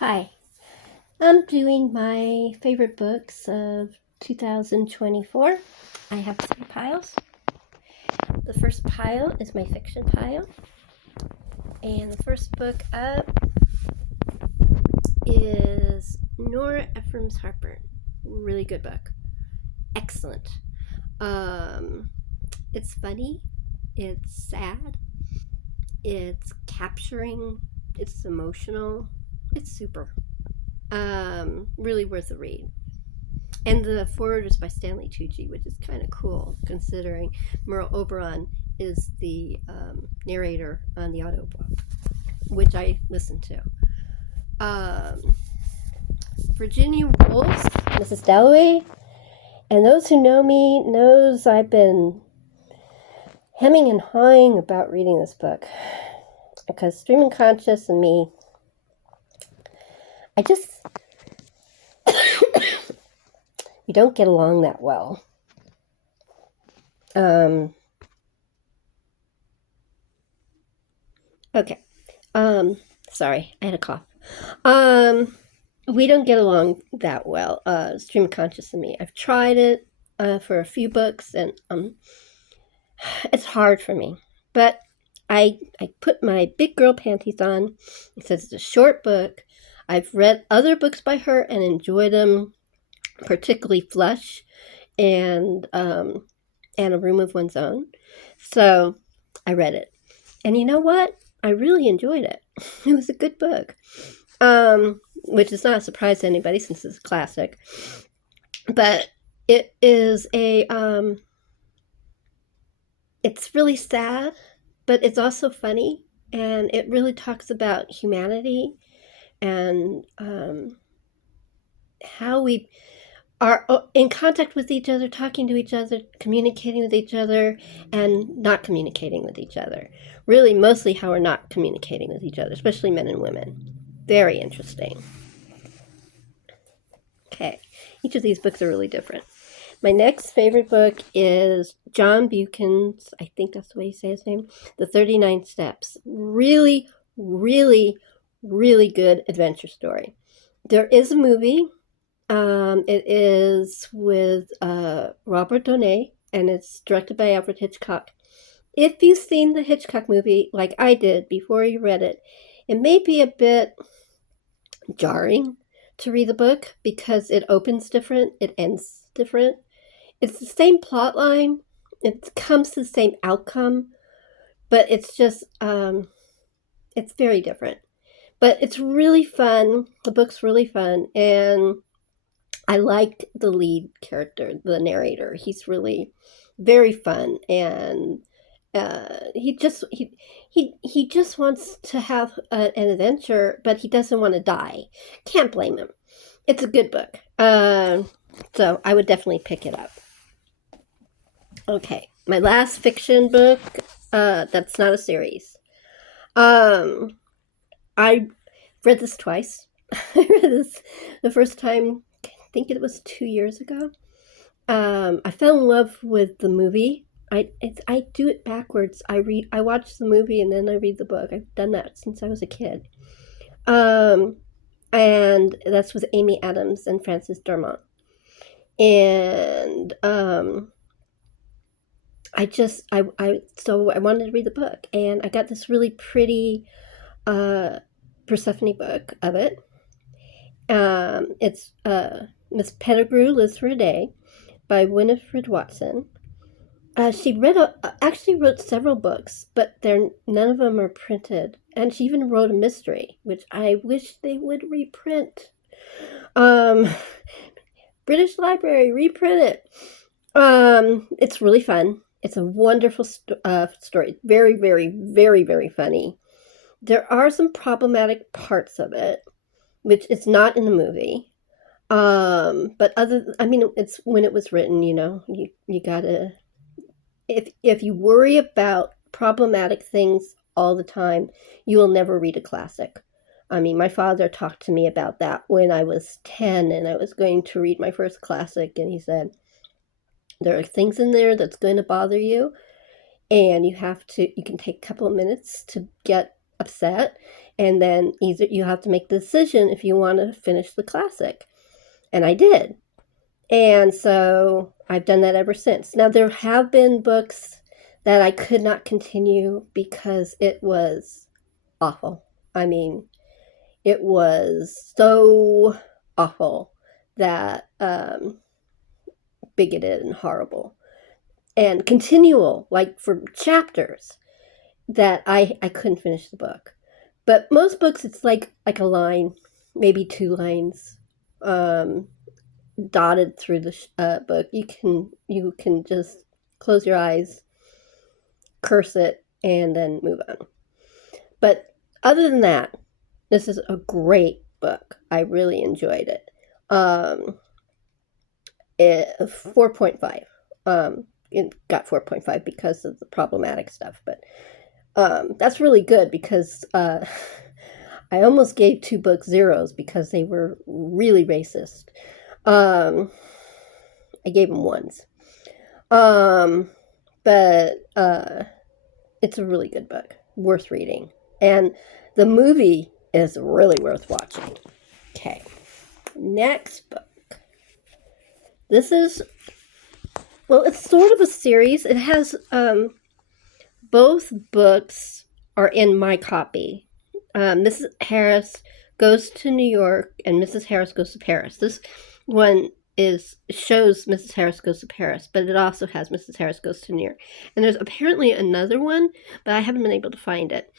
Hi, I'm doing my favorite books of 2024. I have three piles. The first pile is my fiction pile, and the first book up is Nora Ephraim's Heartburn. Really good book. Excellent. Um, it's funny, it's sad, it's capturing, it's emotional, it's super. Really worth a read. And the foreword is by Stanley Tucci, which is kind of cool considering Merle Oberon is the narrator on the audiobook, which I listened to. Um, Virginia Woolf, Mrs. Dalloway, and those who know me knows I've been hemming and hawing about reading this book because Stream and Conscious and me, I just we don't get along that well. Okay. Sorry, I had a cough. We don't get along that well, Stream of Conscious and me. I've tried it for a few books, and it's hard for me. But I put my big girl panties on. It says it's a short book. I've read other books by her and enjoyed them, particularly Flush and A Room of One's Own. So I read it. And you know what? I really enjoyed it. It was a good book. Which is not a surprise to anybody since it's a classic. But it is it's really sad, but it's also funny, and it really talks about humanity and how we are in contact with each other, talking to each other, communicating with each other, and not communicating with each other. Really, mostly how we're not communicating with each other, especially men and women. Very interesting. Okay, each of these books are really different. My next favorite book is John Buchan's, I think that's the way you say his name, The 39 Steps. Really, really, really good adventure story. There is a movie. It is with Robert Donay, and it's directed by Alfred Hitchcock. If you've seen the Hitchcock movie, like I did before you read it, it may be a bit jarring to read the book because it opens different, it ends different. It's the same plot line, it comes to the same outcome, but it's just it's very different. But it's really fun. The book's really fun, and I like the lead character, the narrator. He's really very fun, and he just wants to have an adventure, but he doesn't want to die. Can't blame him. It's a good book. So I would definitely pick it up. Okay, my last fiction book. That's not a series. Um, I read this twice. I read this the first time. I think it was 2 years ago. I fell in love with the movie. I do it backwards. I watch the movie and then I read the book. I've done that since I was a kid. Um, and that's with Amy Adams and Frances Dermott. And so I wanted to read the book, and I got this really pretty Persephone book of it. It's Miss Pettigrew Lives for a Day by Winifred Watson. She actually wrote several books, but none of them are printed. And she even wrote a mystery, which I wish they would reprint. British Library, reprint it. It's really fun. It's a wonderful story. Very, very, very, very funny. There are some problematic parts of it, which is not in the movie. But it's when it was written, you gotta, if you worry about problematic things all the time, you will never read a classic. I mean, my father talked to me about that when I was 10 and I was going to read my first classic, and he said, there are things in there that's going to bother you, and you can take a couple of minutes to get upset. And then either you have to make the decision if you want to finish the classic. And I did. And so I've done that ever since. Now, there have been books that I could not continue because it was awful. I mean, it was so awful that bigoted and horrible and continual, like for chapters, that I couldn't finish the book. But most books, it's like a line, maybe 2 lines, dotted through the book. You can just close your eyes, curse it, and then move on. But other than that, this is a great book. I really enjoyed it. 4.5. It got 4.5 because of the problematic stuff, but that's really good because I almost gave 2 books zeros because they were really racist. I gave them 1s. But it's a really good book, worth reading. And the movie is really worth watching. Okay, next book. This is, well, it's sort of a series. It has, both books are in my copy. Mrs. Harris Goes to New York and Mrs. Harris Goes to Paris. This one shows Mrs. Harris Goes to Paris, but it also has Mrs. Harris Goes to New York. And there's apparently another one, but I haven't been able to find it.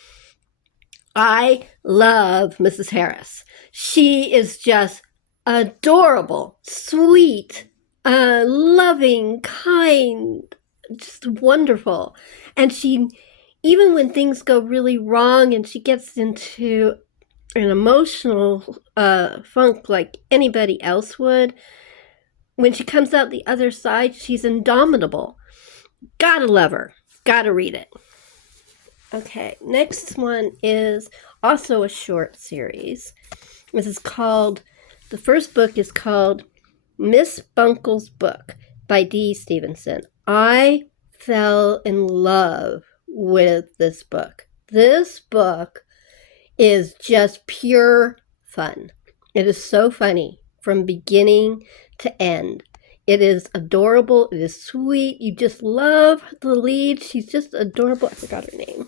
I love Mrs. Harris. She is just adorable, sweet, loving, kind, just wonderful. And she, even when things go really wrong and she gets into an emotional funk like anybody else would, when she comes out the other side, she's indomitable. Gotta love her. Gotta read it. Okay, next one is also a short series. This is called, the first book is called Miss Bunkle's Book by D. Stevenson. I fell in love with this book. This book is just pure fun. It is so funny from beginning to end. It is adorable. It is sweet. You just love the lead. She's just adorable. I forgot her name.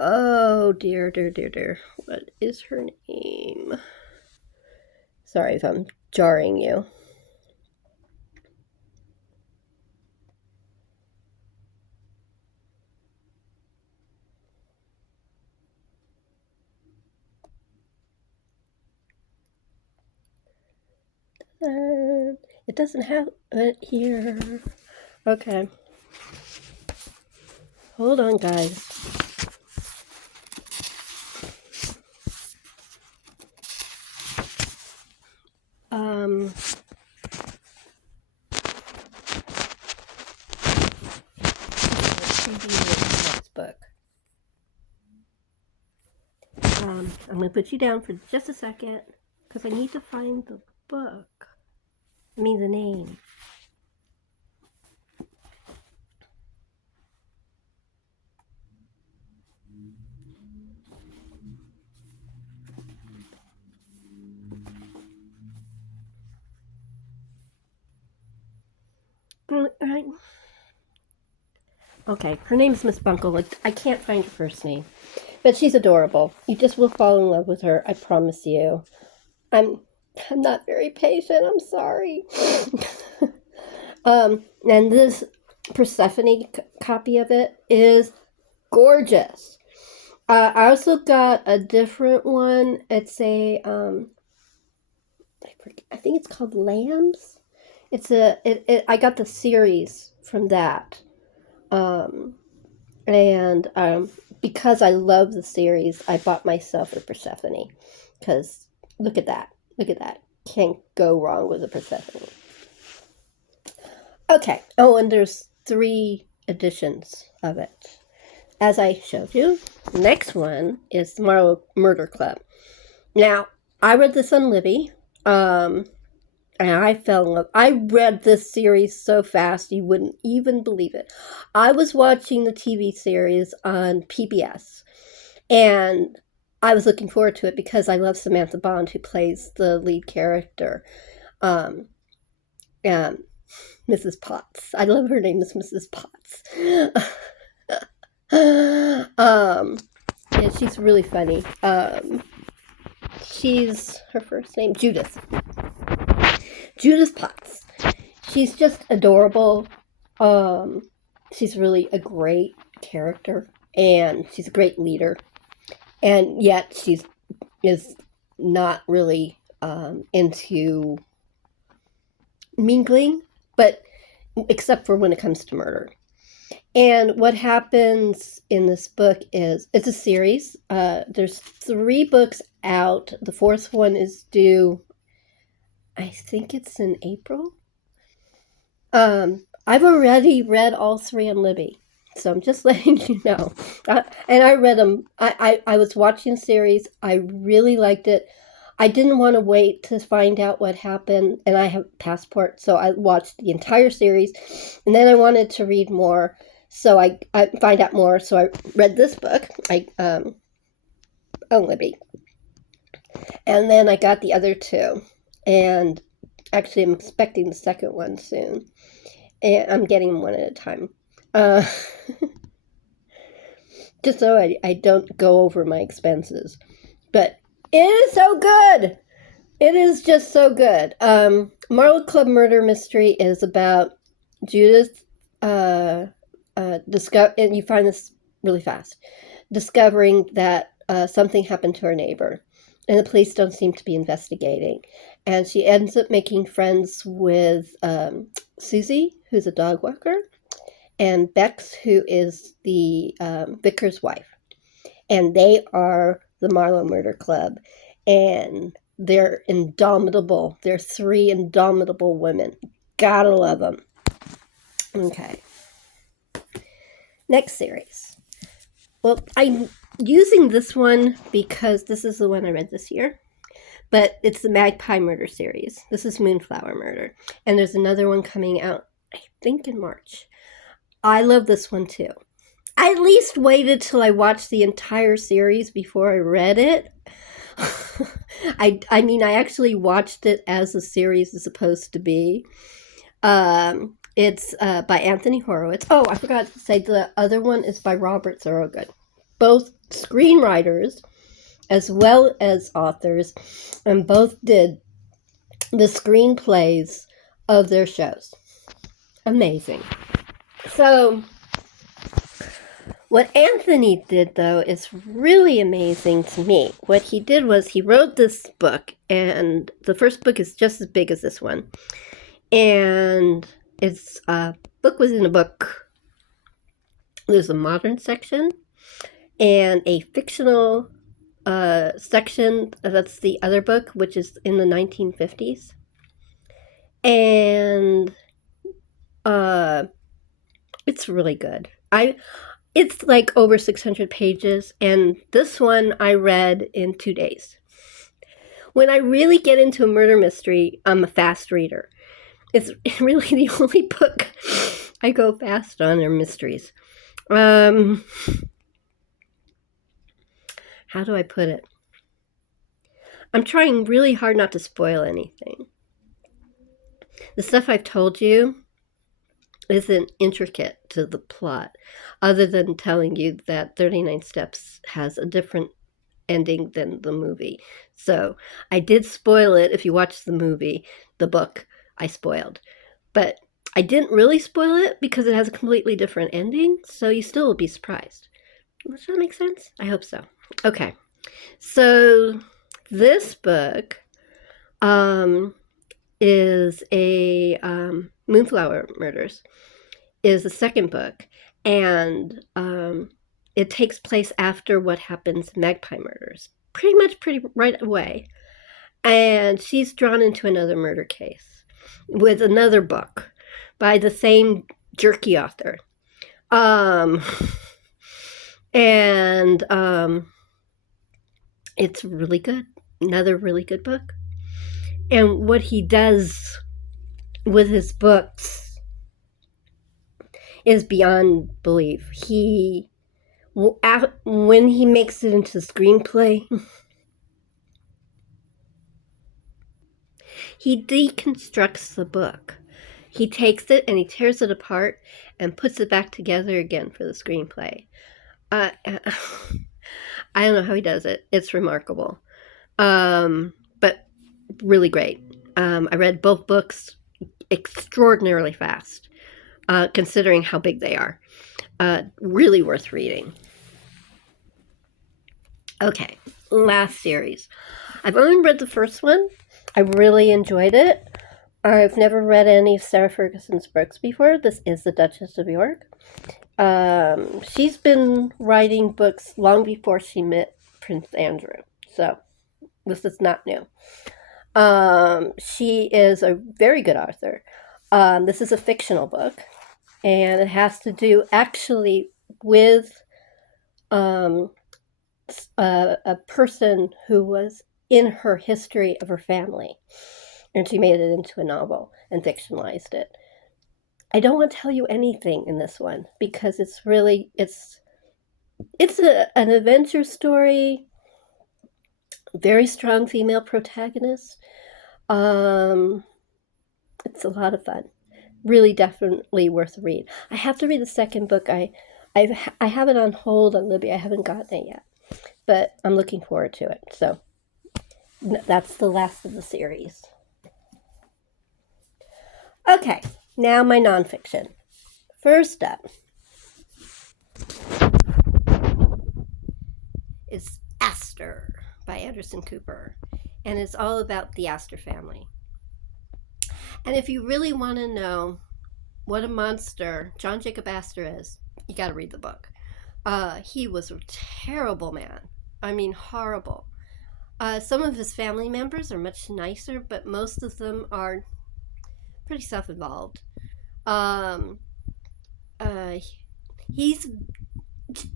Oh, dear. What is her name? Sorry if I'm jarring you. It doesn't have it here. Okay. Hold on, guys. Next book. I'm going to put you down for just a second because I need to find the book. I mean the name. Right. Okay, her name is Miss Bunkle. I can't find her first name, but she's adorable. You just will fall in love with her. I promise you. I'm not very patient. I'm sorry. And this Persephone copy of it is gorgeous. I also got a different one. It's a I think it's called Lambs. I got the series from that. Because I love the series, I bought myself a Persephone. Because look at that. Can't go wrong with a Persephone. Okay. Oh, and there's 3 editions of it. As I showed you, the next one is Tomorrow Murder Club. Now, I read this on Libby. And I fell in love. I read this series so fast you wouldn't even believe it. I was watching the TV series on PBS, and I was looking forward to it because I love Samantha Bond, who plays the lead character, um, um, Mrs. Potts. I love her name is Mrs. Potts. Yeah, she's really funny. She's her first name Judith. Judith Potts. She's just adorable. Um, she's really a great character, and she's a great leader. And yet she's is not really into mingling, but except for when it comes to murder. And what happens in this book is it's a series. There's 3 books out. The 4th one is due, I think it's in April. I've already read all 3 on Libby, so I'm just letting you know. And I read them. I was watching the series. I really liked it. I didn't want to wait to find out what happened, and I have Passport, so I watched the entire series, and then I wanted to read more, so I find out more. So I read this book, on Libby, and then I got the other 2, and actually I'm expecting the second one soon, and I'm getting them one at a time, just so I don't go over my expenses, but it is so good. It is just so good. Marlowe Club Murder Mystery is about Judith, and you find this really fast, discovering that something happened to her neighbor, and the police don't seem to be investigating. And she ends up making friends with Susie, who's a dog walker, and Bex, who is the vicar's wife. And they are the Marlowe Murder Club, and they're indomitable. They're 3 indomitable women. Gotta love them. Okay. Next series. Well, I'm using this one because this is the one I read this year, but it's the Magpie Murder series. This is Moonflower Murder, and there's another one coming out, I think, in March. I love this one too. I at least waited till I watched the entire series before I read it. I mean, I actually watched it as a series is supposed to be. It's by Anthony Horowitz. Oh, I forgot to say the other one is by Robert Thorogood. Both screenwriters as well as authors, and both did the screenplays of their shows. Amazing. So what Anthony did, though, is really amazing to me. What he did was he wrote this book, and the first book is just as big as this one. And it's a book within a book. There's a modern section and a fictional section. That's the other book, which is in the 1950s. And it's really good. It's like over 600 pages, and this one I read in 2 days. When I really get into a murder mystery, I'm a fast reader. It's really the only book I go fast on are mysteries. How do I put it? I'm trying really hard not to spoil anything. The stuff I've told you isn't intricate to the plot, other than telling you that 39 Steps has a different ending than the movie. So I did spoil it. If you watch the movie, the book, I spoiled. But I didn't really spoil it because it has a completely different ending, so you still will be surprised. Does that make sense? I hope so. Okay. So this book is a Moonflower Murders is the second book, and it takes place after what happens in Magpie Murders, pretty right away. And she's drawn into another murder case with another book by the same jerky author. And it's really good. Another really good book. And what he does with his books is beyond belief. When he makes it into screenplay, he deconstructs the book. He takes it and he tears it apart and puts it back together again for the screenplay. I don't know how he does it. It's remarkable, but really great. I read both books extraordinarily fast, considering how big they are. Really worth reading. Okay, last series. I've only read the first one. I really enjoyed it. I've never read any of Sarah Ferguson's books before. This is The Duchess of York. She's been writing books long before she met Prince Andrew, so this is not new. She is a very good author. This is a fictional book, and it has to do actually with a person who was in her history of her family, and she made it into a novel and fictionalized it. I don't want to tell you anything in this one because it's an adventure story, very strong female protagonist. It's a lot of fun. Really, definitely worth a read. I have to read the second book. I have it on hold on Libby. I haven't gotten it yet, but I'm looking forward to it. So that's the last of the series. Okay, now my nonfiction. First up is Astor by Anderson Cooper, and it's all about the Astor family. And if you really want to know what a monster John Jacob Astor is, you got to read the book. He was a terrible man. I mean, horrible. Some of his family members are much nicer, but most of them are pretty self-involved. He's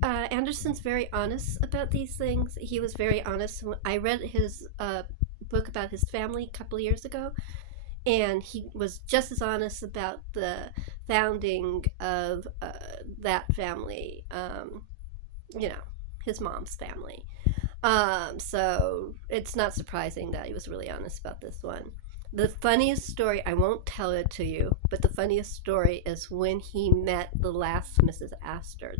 Anderson's very honest about these things. He was very honest. I read his book about his family a couple of years ago, and he was just as honest about the founding of that family, his mom's family. So it's not surprising that he was really honest about this one. The funniest story, I won't tell it to you, but the funniest story is when he met the last Mrs. Astor.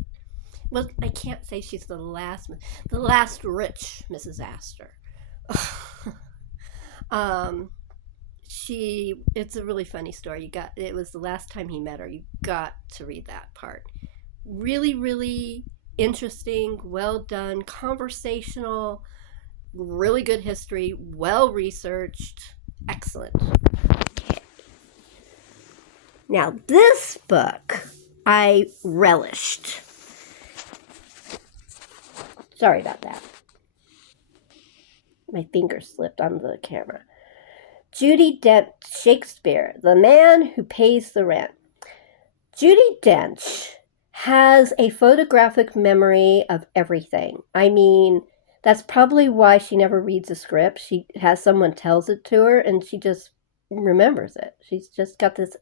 Well, I can't say she's the last rich Mrs. Astor. It's a really funny story. It was the last time he met her. You got to read that part. Really, really interesting, well done, conversational, really good history, well researched, excellent. Okay. Now, this book I relished. Sorry about that. My finger slipped on the camera. Judi Dench Shakespeare, The Man Who Pays the Rent. Judi Dench has a photographic memory of everything. I mean, that's probably why she never reads a script. She has someone tells it to her and she just remembers it. She's just got this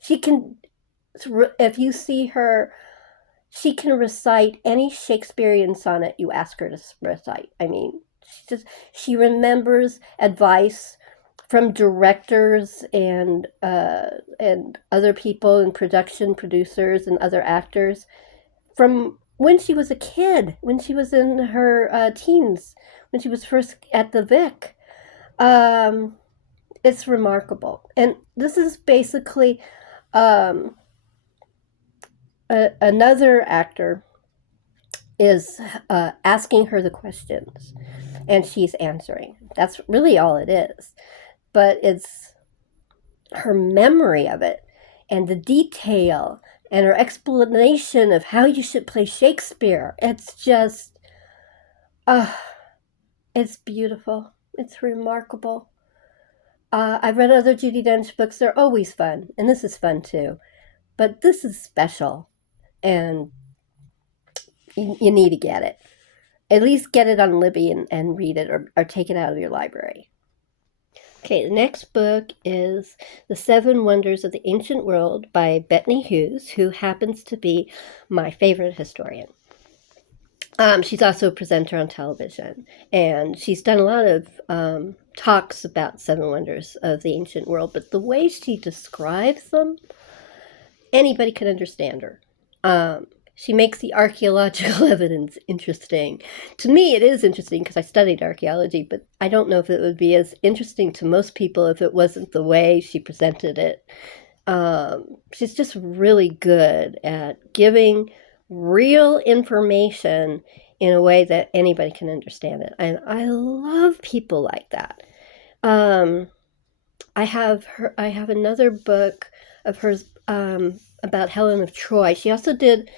she can, if you see her, she can recite any Shakespearean sonnet you ask her to recite. I mean, she remembers advice from directors and other people in production, producers and other actors from when she was a kid, when she was in her teens, when she was first at the Vic. It's remarkable. And this is basically another actor is asking her the questions and she's answering. That's really all it is. But it's her memory of it and the detail and her explanation of how you should play Shakespeare. It's just, it's beautiful. It's remarkable. I've read other Judi Dench books. They're always fun, and this is fun too. But this is special, and you need to get it. At least get it on Libby and read it, or take it out of your library. Okay, the next book is The Seven Wonders of the Ancient World by Bettany Hughes, who happens to be my favorite historian. She's also a presenter on television, and she's done a lot of talks about Seven Wonders of the Ancient World, but the way she describes them, anybody can understand her. She makes the archaeological evidence interesting. To me, it is interesting because I studied archaeology, but I don't know if it would be as interesting to most people if it wasn't the way she presented it. She's just really good at giving real information in a way that anybody can understand it. And I love people like that. I have another book of hers about Helen of Troy. She also did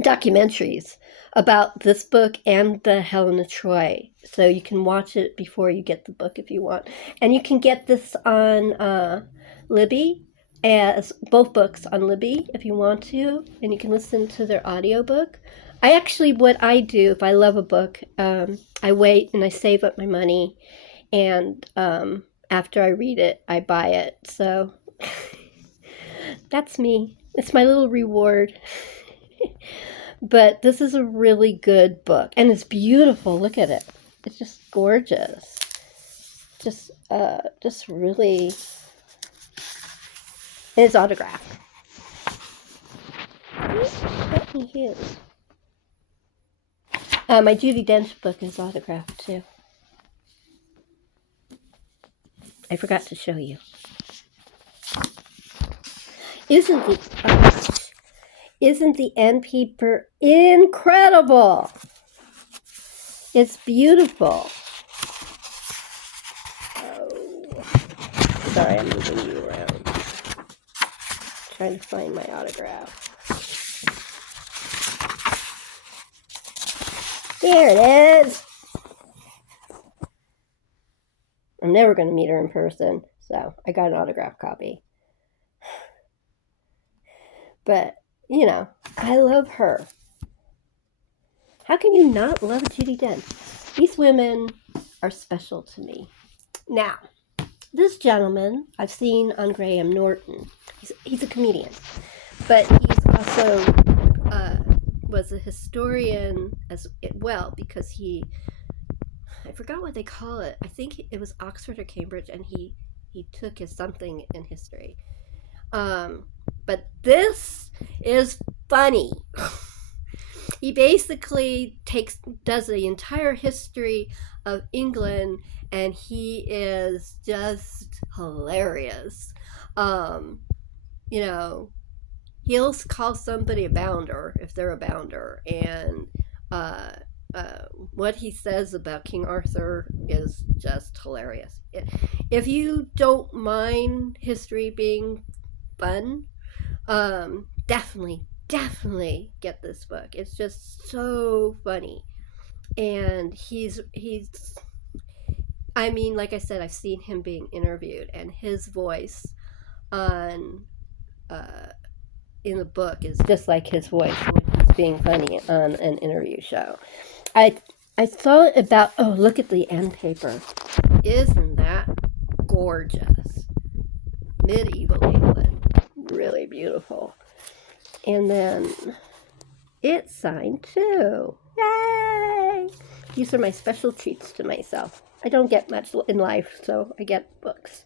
documentaries about this book and the Helen of Troy. So you can watch it before you get the book if you want. And you can get this on Libby, as both books on Libby if you want to, and you can listen to their audiobook. What I do if I love a book, I wait and I save up my money, and after I read it, I buy it. So that's me. It's my little reward. But this is a really good book, and it's beautiful. Look at it. It's just gorgeous. Just really. It's autographed. Bettany Hughes. My Judi Dench book is autographed too. I forgot to show you. Isn't the end paper incredible? It's beautiful. Oh, sorry, I'm moving you around. Trying to find my autograph. There it is. I'm never going to meet her in person, so I got an autograph copy. But, you know, I love her. How can you not love Judi Dench? These women are special to me. Now, this gentleman I've seen on Graham Norton. He's a comedian, but he's also was a historian as well, because I forgot what they call it. I think it was Oxford or Cambridge, and he took his something in history. But this is funny. He basically does the entire history of England, and he is just hilarious. You know, he'll call somebody a bounder if they're a bounder, and what he says about King Arthur is just hilarious. If you don't mind history being fun, definitely get this book. It's just so funny. And I mean, like I said, I've seen him being interviewed, and his voice on in the book is just like his voice when he's being funny on an interview show. I thought about, oh, look at the end paper. Isn't that gorgeous? Medieval England. Really beautiful. And then it's signed too. Yay! These are my special treats to myself. I don't get much in life, so I get books.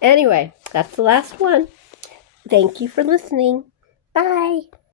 Anyway, that's the last one. Thank you for listening. Bye.